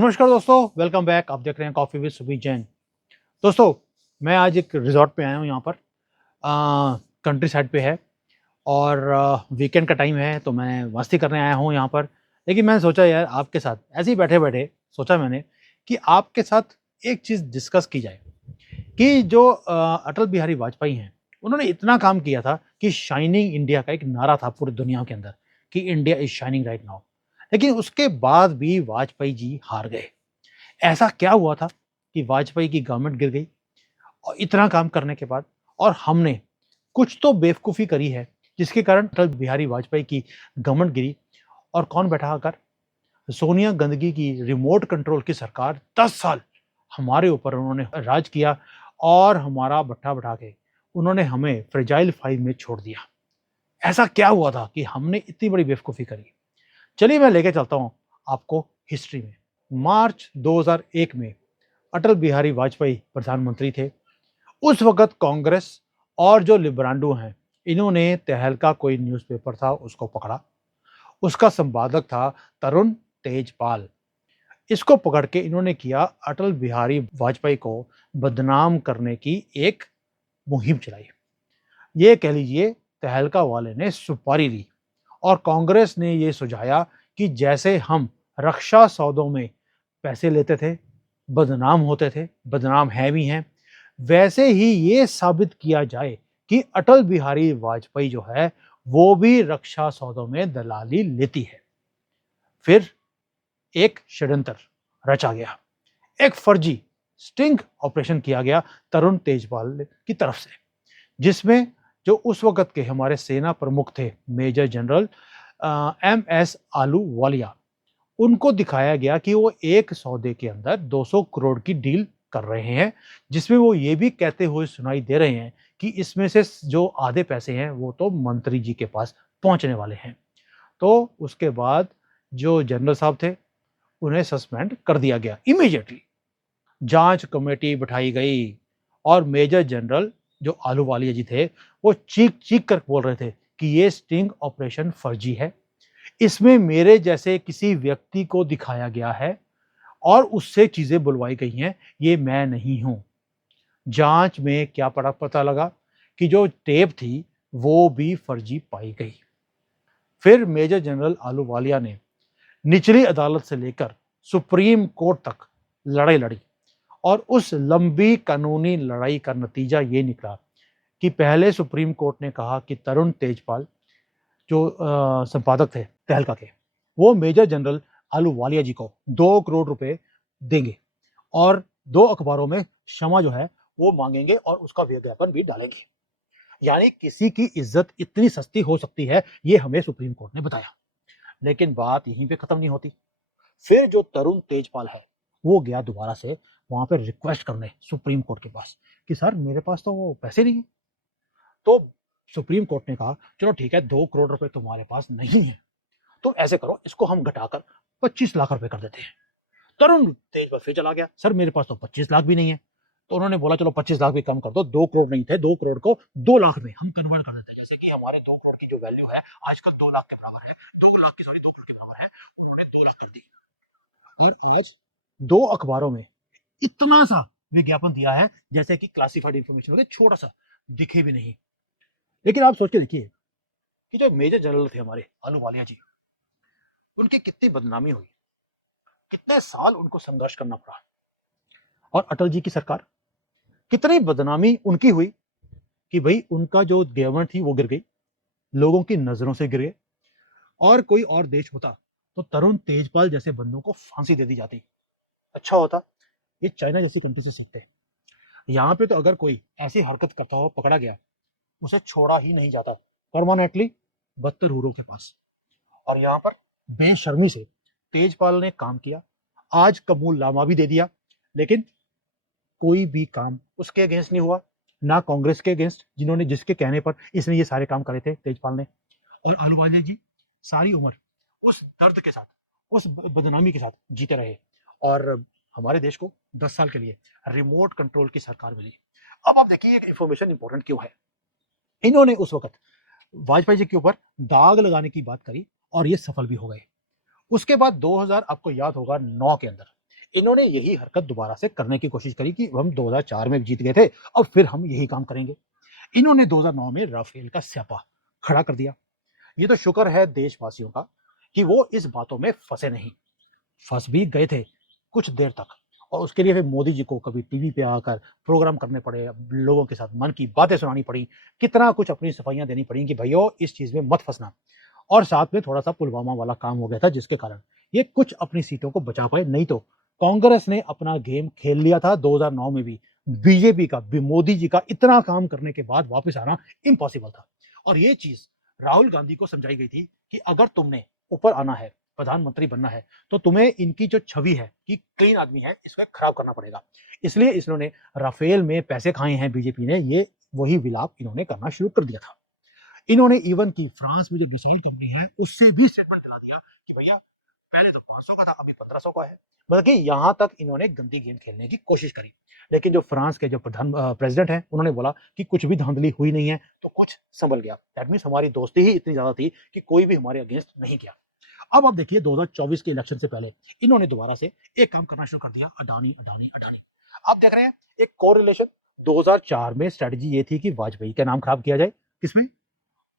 नमस्कार दोस्तों, welcome back. आप देख रहे हैं कॉफी विद सुबीर जैन। दोस्तों, मैं आज एक रिजॉर्ट पे आया हूँ। यहाँ पर कंट्री साइड पे है और वीकेंड का टाइम है, तो मैं मस्ती करने आया हूँ यहाँ पर। लेकिन मैंने सोचा यार आपके साथ ऐसे ही बैठे बैठे सोचा मैंने कि आपके साथ एक चीज़ डिस्कस की जाए कि जो अटल बिहारी वाजपेयी हैं, उन्होंने इतना काम किया था कि शाइनिंग इंडिया का एक नारा था पूरी दुनिया के अंदर कि India is shining right now. लेकिन उसके बाद भी वाजपेयी जी हार गए। ऐसा क्या हुआ था कि वाजपेयी की गवर्नमेंट गिर गई और इतना काम करने के बाद, और हमने कुछ तो बेवकूफ़ी करी है जिसके कारण अटल बिहारी वाजपेयी की गवर्नमेंट गिरी। और कौन बैठा आकर? सोनिया गांधी की रिमोट कंट्रोल की सरकार 10 साल हमारे ऊपर उन्होंने राज किया और हमारा भट्ठा बैठा के उन्होंने हमें फ्रेजाइल 5 में छोड़ दिया। ऐसा क्या हुआ था कि हमने इतनी बड़ी बेवकूफ़ी करी? चलिए मैं लेके चलता हूँ आपको हिस्ट्री में। मार्च 2001 में अटल बिहारी वाजपेयी प्रधानमंत्री थे। उस वक्त कांग्रेस और जो लिबरांडो हैं, इन्होंने तहलका कोई न्यूज़पेपर था उसको पकड़ा। उसका संपादक था तरुण तेजपाल। इसको पकड़ के इन्होंने किया अटल बिहारी वाजपेयी को बदनाम करने की एक मुहिम चलाई। ये कह लीजिए तहलका वाले ने सुपारी ली और कांग्रेस ने ये सुझाया कि जैसे हम रक्षा सौदों में पैसे लेते थे, बदनाम होते थे, बदनाम है भी हैं, वैसे ही ये साबित किया जाए कि अटल बिहारी वाजपेयी जो है वो भी रक्षा सौदों में दलाली लेती है। फिर एक षड्यंत्र रचा गया, एक फर्जी स्टिंग ऑपरेशन किया गया तरुण तेजपाल की तरफ से, जिसमें जो उस वक्त के हमारे सेना प्रमुख थे मेजर जनरल MS आलूवालिया, उनको दिखाया गया कि वो एक सौदे के अंदर 200 करोड़ की डील कर रहे हैं, जिसमें वो ये भी कहते हुए सुनाई दे रहे हैं कि इसमें से जो आधे पैसे हैं वो तो मंत्री जी के पास पहुंचने वाले हैं। तो उसके बाद जो जनरल साहब थे उन्हें सस्पेंड कर दिया गया इमीडिएटली। जांच कमेटी बिठाई गई और मेजर जनरल जो आलूवालिया जी थे वो चीख चीख कर बोल रहे थे कि ये स्टिंग ऑपरेशन फर्जी है, इसमें मेरे जैसे किसी व्यक्ति को दिखाया गया है और उससे चीजें बुलवाई गई हैं, ये मैं नहीं हूं। जांच में क्या पता लगा कि जो टेप थी वो भी फर्जी पाई गई। फिर मेजर जनरल आलूवालिया ने निचली अदालत से लेकर सुप्रीम कोर्ट तक लड़ाई लड़ी और उस लंबी कानूनी लड़ाई का नतीजा ये निकला कि पहले सुप्रीम कोर्ट ने कहा कि तरुण तेजपाल जो संपादक थे तहलका के, वो मेजर जनरल आलूवालिया जी को 2 करोड़ रुपए देंगे और 2 अखबारों में क्षमा जो है वो मांगेंगे और उसका विज्ञापन भी डालेंगे। यानी किसी की इज्जत इतनी सस्ती हो सकती है, ये हमें सुप्रीम कोर्ट ने बताया। लेकिन बात यहीं पे खत्म नहीं होती। फिर जो तरुण तेजपाल है वो गया दोबारा से वहां पे रिक्वेस्ट करने सुप्रीम कोर्ट के पास कि सर मेरे पास तो वो पैसे नहीं है। तो सुप्रीम कोर्ट ने कहा चलो ठीक है, 2 करोड़ रुपए तुम्हारे पास नहीं है तो ऐसे करो, इसको हम घटाकर 25 लाख रुपए कर देते हैं। तरुण तेजपाल फिर चला गया, सर मेरे पास तो 25 लाख भी नहीं है। तो उन्होंने बोला चलो 25 लाख भी कम कर दो, 2 करोड़ नहीं थे, 2 करोड़ को 2 लाख में हम कन्वर्ट कर देते हैं, जैसे कि हमारे 2 करोड़ की जो वैल्यू है आजकल 2 लाख के बराबर है, 2 लाख की सॉरी 2 करोड़ के बराबर है। उन्होंने 2 लाख कर दी और आज 2 अखबारों में इतना सा विज्ञापन दिया है जैसे कि क्लासिफाइड इंफॉर्मेशन होती है, छोटा सा दिखे भी नहीं। लेकिन आप सोच के देखिए कि जो मेजर जनरल थे हमारे आलूवालिया जी, उनकी कितनी बदनामी हुई, कितने साल उनको संघर्ष करना पड़ा। और अटल जी की सरकार, कितनी बदनामी उनकी हुई कि भाई उनका जो गवर्नमेंट थी वो गिर गई, लोगों की नजरों से गिर गए। और कोई और देश होता तो तरुण तेजपाल जैसे बंदों को फांसी दे दी जाती, अच्छा होता। ये चाइना जैसी कंट्री से सीखते हैं। यहाँ पे तो अगर कोई ऐसी हरकत करता हो पकड़ा गया, उसे छोड़ा ही नहीं जाता परमानेंटली बदतरूरों के पास। और यहाँ पर बेशर्मी से तेजपाल ने काम किया, आज कबूल नामा भी दे दिया, लेकिन कोई भी काम उसके अगेंस्ट नहीं हुआ, ना कांग्रेस के अगेंस्ट जिन्होंने जिसके कहने पर इसने ये सारे काम करे थे तेजपाल ने। और आलूवालिया जी सारी उम्र उस दर्द के साथ, उस बदनामी के साथ जीते रहे और हमारे देश को 10 साल के लिए रिमोट कंट्रोल की सरकार मिली। अब आप देखिए एक इंफॉर्मेशन इंपॉर्टेंट क्यों है। इन्होंने उस वक्त वाजपेयी जी के ऊपर दाग लगाने की बात करी और ये सफल भी हो गए। उसके बाद 2000 आपको याद होगा 9 के अंदर इन्होंने यही हरकत दोबारा से करने की कोशिश करी कि हम 2004 में जीत गए थे, अब फिर हम यही काम करेंगे। इन्होंने 2009 में राफेल का स्यापा खड़ा कर दिया। ये तो शुक्र है देशवासियों का कि वो इस बातों में फंसे नहीं। फंस भी गए थे कुछ देर तक, और उसके लिए फिर मोदी जी को कभी टीवी पे आकर प्रोग्राम करने पड़े, लोगों के साथ मन की बातें सुनानी पड़ी, कितना कुछ अपनी सफाइयां देनी पड़ी कि भैया इस चीज में मत फंसना। और साथ में थोड़ा सा पुलवामा वाला काम हो गया था, जिसके कारण ये कुछ अपनी सीटों को बचा पाए, नहीं तो कांग्रेस ने अपना गेम खेल लिया था 2009 में भी। बीजेपी का भी, मोदी जी का इतना काम करने के बाद वापस आना इम्पॉसिबल था। और ये चीज राहुल गांधी को समझाई गई थी कि अगर तुमने ऊपर आना है, प्रधानमंत्री बनना है, तो तुम्हें इनकी जो छवि है कि क्लीन आदमी है, इसको खराब करना पड़ेगा। इसलिए इन्होंने राफेल में पैसे खाए हैं बीजेपी ने, ये वही विलाप इन्होंने करना शुरू कर दिया था। इन्होंने इवन की फ्रांस में जो डिसॉल्व कंपनी है उससे भी स्टेटमेंट दिला दिया कि भैया पहले तो 500 का था, अभी 1500 का है। मतलब कि यहां तक इन्होंने गंदी गेम खेलने की कोशिश करी। लेकिन जो फ्रांस के जो प्रेसिडेंट हैं, उन्होंने बोला कि कुछ भी धांधली हुई नहीं है, तो कुछ संभल गया। दैट मींस हमारी दोस्ती ही इतनी ज्यादा थी कि कोई भी हमारे अगेंस्ट नहीं किया। अब आप देखिए 2024 के इलेक्शन से पहले इन्होंने दोबारा से एक काम करना शुरू कर दिया, अडानी अडानी अडानी। आप देख रहे हैं एक कोरिलेशन। 2004 में स्ट्रेटजी ये थी कि वाजपेयी का नाम खराब किया जाए, किसमें,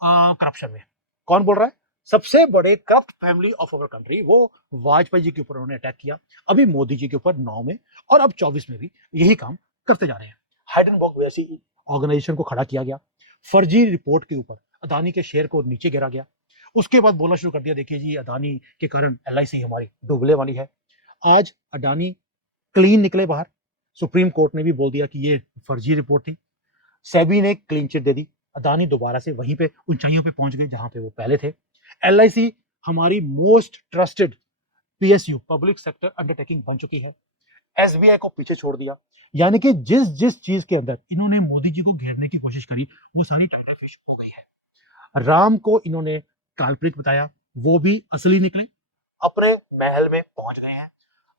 करप्शन में। कौन बोल रहा है, सबसे बड़े corrupt family of our country, वो वाजपेयी जी के ऊपर उन्होंने अटैक किया। अभी मोदी जी के ऊपर 9 में और अब 24 में भी यही काम करते जा रहे हैं। हाइडेनबर्ग वैसी ऑर्गेनाइजेशन को खड़ा किया गया, फर्जी रिपोर्ट के ऊपर अदानी के शेयर को नीचे गिरा गया। उसके बाद बोलना शुरू कर दिया, देखिए जी अदानी के कारण LIC हमारी डूबने वाली है। आज अडानी क्लीन निकले बाहर। सुप्रीम कोर्ट ने भी बोल दिया कि ये फर्जी रिपोर्ट थी। सेबी ने क्लीन चिट दे दी। अदानी दोबारा से वहीं पे ऊंचाइयों पे पहुंच गए जहां पे वो पहले थे। LIC हमारी most trusted PSU, public sector undertaking बन चुकी है। SBI को पीछे छोड़ दिया। यानी कि जिस जिस चीज के अंदर इन्होंने मोदी जी को घेरने की कोशिश करी, वो सारी टाइटल फिश हो गई है। राम को इन्होंने काल्पनिक बताया, वो भी असली निकले, अपने महल में पहुंच गए हैं।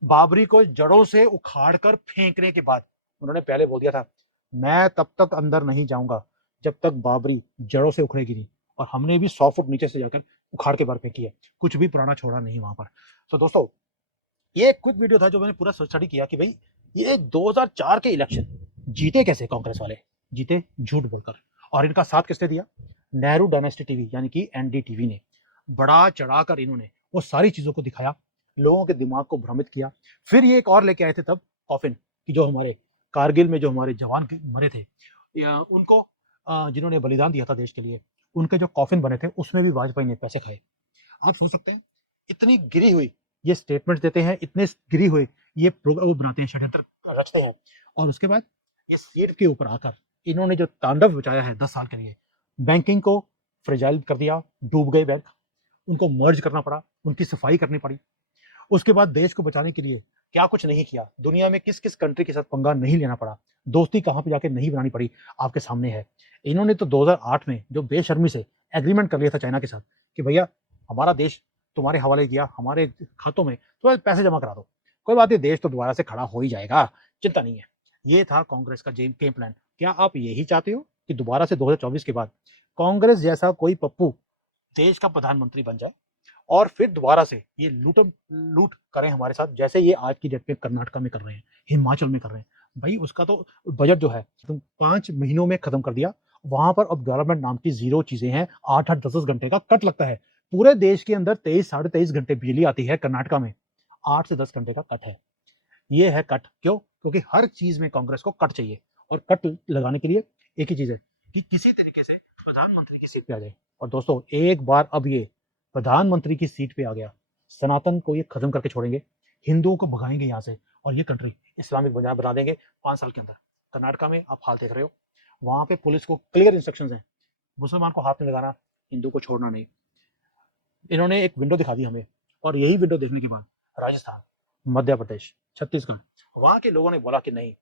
बाबरी को जड़ों से उखाड़ कर फेंकने के बाद उन्होंने पहले बोल दिया था, मैं तब तक अंदर नहीं जाऊंगा जब तक बाबरी जड़ों से उखड़ेगी नहीं। और हमने भी 100 फुट नीचे से जाकर उखाड़ के बाहर फेंकी है, कुछ भी पुराना छोड़ा नहीं वहां पर। तो दोस्तों, ये एक क्विक वीडियो था जो मैंने पूरा स्टडी किया कि भाई ये 2004 के इलेक्शन जीते कैसे। कांग्रेस वाले जीते झूठ बोलकर, और इनका साथ किसने दिया, नेहरू डायनेस्टी टीवी यानी कि NDTV ने बड़ा चढ़ाकर इन्होंने वो सारी चीजों को दिखाया, लोगों के दिमाग को भ्रमित किया। फिर ये एक और लेके आए थे तब, कॉफिन की, जो हमारे कारगिल में जो हमारे जवान मरे थे, उनको जिन्होंने बलिदान दिया था देश के लिए, उनके जो कॉफिन बने थे उसमें भी वाजपेयी ने पैसे खाए। आप सोच सकते हैं, इतनी गिरी हुई ये स्टेटमेंट देते हैं, इतने गिरी हुए ये वो बनाते हैं, षड्यंत्र रचते हैं, और उसके बाद ये सीट के ऊपर आकर इन्होंने जो तांडव बचाया है 10 साल के लिए, बैंकिंग को फ्रेजाइल कर दिया, डूब गए बैंक, उनको मर्ज करना पड़ा, उनकी सफाई करनी पड़ी। उसके बाद देश को बचाने के लिए क्या कुछ नहीं किया, दुनिया में किस किस कंट्री के साथ पंगा नहीं लेना पड़ा, दोस्ती कहां पे जाके नहीं बनानी पड़ी, आपके सामने है। इन्होंने तो 2008 में जो बेशर्मी से एग्रीमेंट कर लिया था चाइना के साथ कि भैया हमारा देश तुम्हारे हवाले किया, हमारे खातों में तो पैसे जमा करा दो, कोई बात नहीं, देश तो दोबारा से खड़ा हो ही जाएगा, चिंता नहीं है। ये था कांग्रेस का गेम प्लान। क्या आप यही चाहते हो कि दोबारा से 2024 के बाद कांग्रेस जैसा कोई पप्पू देश का प्रधानमंत्री बन जाए और फिर दोबारा से ये लूट करें हमारे साथ, जैसे ये आज की डेट में कर्नाटका में कर रहे हैं, हिमाचल में कर रहे हैं। भाई उसका तो बजट जो है तुम 5 महीनों में खत्म कर दिया। वहां पर अब डेवलपमेंट नाम की जीरो चीजें हैं, 8-8 10-10 घंटे का कट लगता है। पूरे देश के अंदर 23 साढ़े 23 घंटे बिजली आती है, कर्नाटका में 8 से 10 घंटे का कट है। ये है कट, क्यों, क्योंकि हर चीज में कांग्रेस को कट चाहिए, और कट लगाने के लिए एक ही चीज है कि किसी तरीके से प्रधानमंत्री की सीट पे आ जाए। और दोस्तों, एक बार अब ये प्रधानमंत्री की सीट पे आ गया, सनातन को ये खत्म करके छोड़ेंगे, हिंदुओं को भगाएंगे यहाँ से, और ये कंट्री इस्लामिक बना देंगे 5 साल के अंदर। कर्नाटका में आप हाल देख रहे हो, वहां पे पुलिस को क्लियर इंस्ट्रक्शंस हैं, मुसलमान को हाथ नहीं लगाना, हिंदू को छोड़ना नहीं। इन्होंने एक विंडो दिखा दी हमें, और यही विंडो देखने के बाद राजस्थान, मध्य प्रदेश, छत्तीसगढ़, वहां के लोगों ने बोला कि नहीं,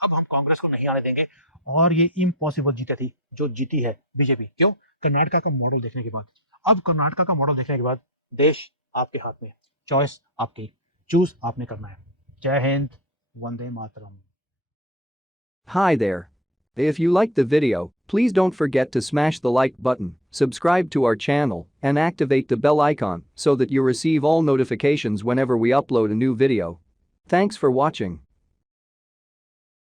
अब हम कांग्रेस को नहीं आने देंगे। और ये इम्पॉसिबल जीते थी जो जीती है बीजेपी। क्यों, कर्नाटका का मॉडल देखने के बाद। अब कर्नाटका का मॉडल देखने के बाद देश आपके हाथ में, चॉइस आपकी, चूज आपने करना है। जय Hind, Vande Mataram. Hi there. If you liked the video, please don't forget to smash the like button, subscribe to our channel, and activate the bell icon so that you receive all notifications whenever we upload a new video. Thanks for watching.